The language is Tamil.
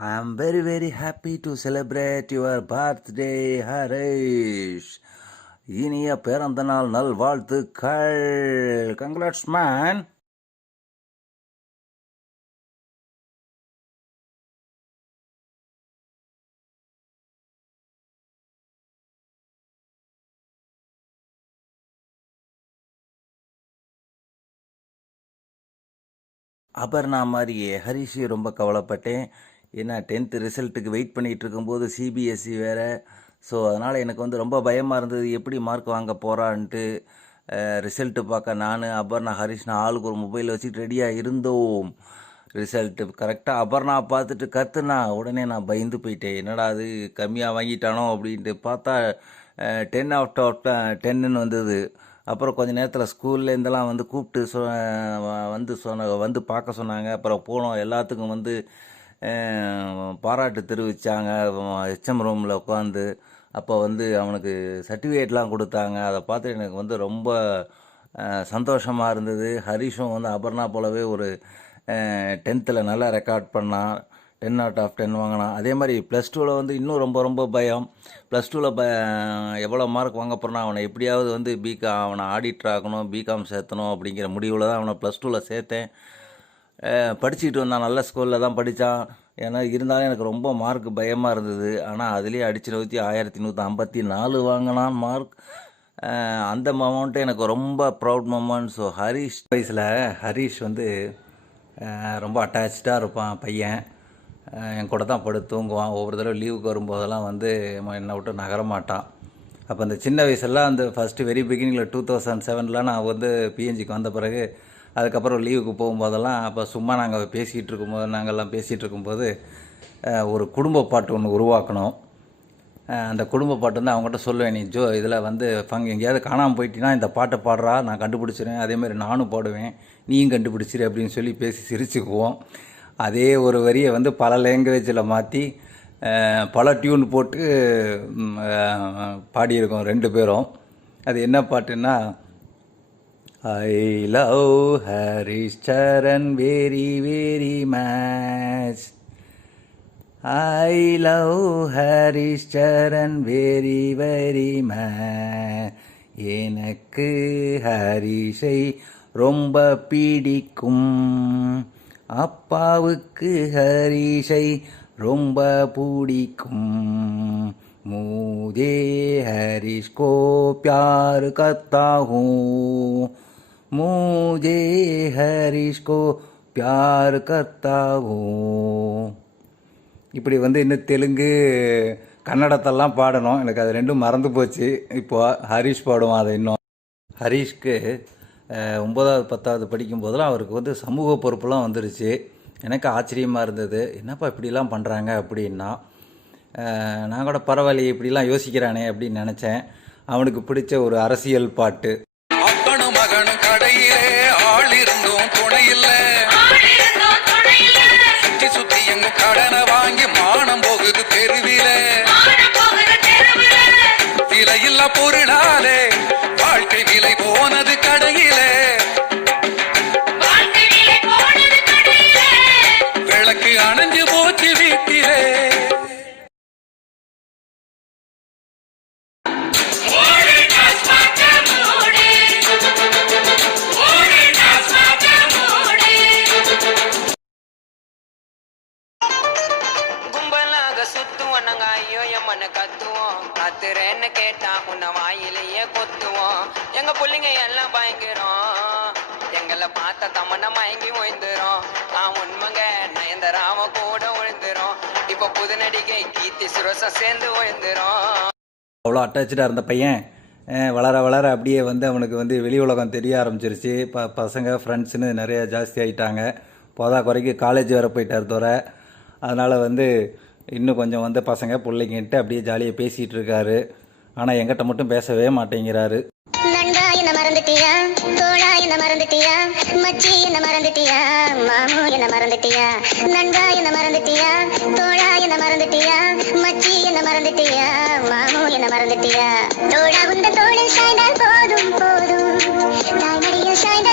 I am very very happy to celebrate your birthday, Harish. இனிய பிறந்த நாள் நல்வாழ்த்துக்கள். Congrats, man. அபர்ணா மாதிரியே ஹரிஷ் ரொம்ப கவலைப்பட்டேன். ஏன்னா 10th ரிசல்ட்டுக்கு வெயிட் பண்ணிகிட்டு இருக்கும்போது சிபிஎஸ்சி வேறு. ஸோ அதனால் எனக்கு வந்து ரொம்ப பயமாக இருந்தது, எப்படி மார்க் வாங்க போகிறான்ட்டு. ரிசல்ட்டு பார்க்க நான் அபர்ணா ஹரிஷ்னா ஆளுக்கு ஒரு மொபைல் வச்சுட்டு ரெடியாக இருந்தோம். ரிசல்ட்டு கரெக்டாக அபர்ணா பார்த்துட்டு கத்துனா உடனே நான் பயந்து போயிட்டேன். என்னடா அது கம்மியாக வாங்கிட்டானோ அப்படின்ட்டு பார்த்தா 10 out of 10ன்னு வந்தது. அப்புறம் கொஞ்சம் நேரத்தில் ஸ்கூல்லேருந்தெல்லாம் வந்து கூப்பிட்டு வந்து பார்க்க சொன்னாங்க. அப்புறம் போனோம், எல்லாத்துக்கும் வந்து பாராட்டு தெரிவித்தாங்க ஹெச்எம் ரூமில் உட்காந்து. அப்போ வந்து அவனுக்கு சர்டிஃபிகேட்லாம் கொடுத்தாங்க. அதை பார்த்து எனக்கு வந்து ரொம்ப சந்தோஷமாக இருந்தது. ஹரிஷும் வந்து அபர்ணா போலவே ஒரு 10th நல்லா ரெக்கார்ட் பண்ணான், 10 out of 10 வாங்கினான். அதே மாதிரி ப்ளஸ் டூவில் வந்து இன்னும் ரொம்ப ரொம்ப பயம். ப்ளஸ் டூவில் எவ்வளோ மார்க் வாங்க போகிறனா, அவனை எப்படியாவது வந்து அவனை ஆடிட்டர் ஆகணும், பிகாம் சேர்த்தணும் அப்படிங்கிற முடிவில் தான் அவனை ப்ளஸ் டூவில் சேர்த்தேன். படிச்சுக்கிட்டு வந்தான், நல்ல ஸ்கூலில் தான் படித்தான். ஏன்னா இருந்தாலும் எனக்கு ரொம்ப மார்க் பயமாக இருந்தது. ஆனால் அதுலேயே அடிச்சு நூற்றி 1154 வாங்கினான் மார்க். அந்த மொமெண்ட்டு எனக்கு ரொம்ப ப்ரவுட் மொமெண்ட். ஸோ ஹரிஷ் வயசில் ஹரிஷ் வந்து ரொம்ப அட்டாச்சாக இருப்பான் பையன். என் கூட தான் படுத்து தூங்குவான். ஒவ்வொரு தடவை லீவுக்கு வரும்போதெல்லாம் வந்து என்னை விட்டு நகரமாட்டான். அப்போ அந்த சின்ன வயசுலாம் அந்த ஃபஸ்ட்டு வெரி பிகினிங்கில் 2007 நான் வந்து பிஎன்ஜிக்கு வந்த பிறகு, அதுக்கப்புறம் லீவுக்கு போகும்போதெல்லாம் அப்போ சும்மா நாங்கள் நாங்கள்லாம் பேசிகிட்டு இருக்கும்போது ஒரு குடும்ப பாட்டு ஒன்று உருவாக்கணும். அந்த குடும்ப பாட்டு வந்து அவங்ககிட்ட சொல்லுவேன், நீ இதில் வந்து எங்கேயாவது காணாமல் போயிட்டீங்கன்னா இந்த பாட்டை பாடுறா, நான் கண்டுபிடிச்சிடுவேன். அதேமாதிரி நானும் பாடுவேன், நீயும் கண்டுபிடிச்சிரு அப்படின்னு சொல்லி பேசி சிரிச்சுக்குவோம். அதே ஒரு வரியை வந்து பல லேங்குவேஜில் மாற்றி பல டியூன் போட்டு பாடியிருக்கோம் 2 பேரும். அது என்ன பாட்டுன்னா, I love Harish Charan very very much. I love Harish Charan very very much. எனக்கு ஹரிஷை ரொம்ப பிடிக்கும், அப்பாவுக்கு ஹரிஷை ரொம்ப பிடிக்கும். मुझे हरीश को प्यार करता हूँ, मुझे हरीश को प्यार करता हूँ. இப்படி வந்து இன்னும் தெலுங்கு கன்னடத்தெல்லாம் பாடணும். எனக்கு அது 2 மறந்து போச்சு. இப்போ ஹரிஷ் பாடுவான் அதை இன்னும். ஹரிஷ்க்கு 9வது 10வது படிக்கும் போதெல்லாம் அவருக்கு வந்து சமூக பொறுப்புலாம் வந்துருச்சு. எனக்கு ஆச்சரியமாக இருந்தது, என்னப்பா இப்படிலாம் பண்ணுறாங்க அப்படின்னா. நான் கூட பரவாயில்லையே இப்படிலாம் யோசிக்கிறானே அப்படின்னு நினச்சேன். அவனுக்கு பிடிச்ச ஒரு அரசியல் பாட்டு, அப்பனும் மகனும் கடையிலே ஆள் இருந்தும் துணையில்லை, சுத்தி சுத்தி எங்க கடனை வாங்கி மானம் போகுது தெருவிலே, விலையில்லா பொருளாலே வாழ்க்கை விலை போனது கடையிலே, விளக்கு அணைஞ்சு போச்சு வீட்டிலே. கத்துறேன்னு கேட்டா உன்னை வாயிலேயே கொத்துவோம். எங்க பிள்ளைங்க எல்லாம் பயங்கரம், எங்களை பார்த்த தமனை மயங்கி ஓய்ந்துரும். உண்மைங்க நயன்தாராம கூட விழுந்துரும். இப்ப புது நடிகை கீர்த்தி சுரேஷும் சேர்ந்து விழுந்துரும். அவ்வளோ அட்டாச்சாக இருந்த பையன் வளர வளர அப்படியே வந்து அவனுக்கு வந்து வெளி உலகம் தெரிய ஆரம்பிச்சிருச்சு. பசங்க ஃப்ரெண்ட்ஸுன்னு நிறைய ஜாஸ்தி ஆகிட்டாங்க. போதா குறைக்கு காலேஜ் வர போயிட்டார் தோற. அதனால் வந்து இன்னும் கொஞ்சம் வந்து பசங்க பிள்ளைங்கிட்ட அப்படியே ஜாலியாக பேசிகிட்டு இருக்காரு. ஆனால் எங்கிட்ட மட்டும் பேசவே மாட்டேங்கிறாரு. நண்பா என்ன மறந்துட்டியா, தோழா என்ன மறந்துட்டியா, மச்சி என்ன மறந்துட்டியா, மாமு என்ன மறந்துட்டியா, நண்பா என்ன மறந்துட்டியா, தோழா என்ன மறந்துட்டியா, மச்சி என்ன மறந்துட்டியா, மாமு என்ன மறந்துட்டியா. தோழா உந்த தோளில் சாய்ந்தால் போதும் போதும், தாய்மடியில் சாய்ந்த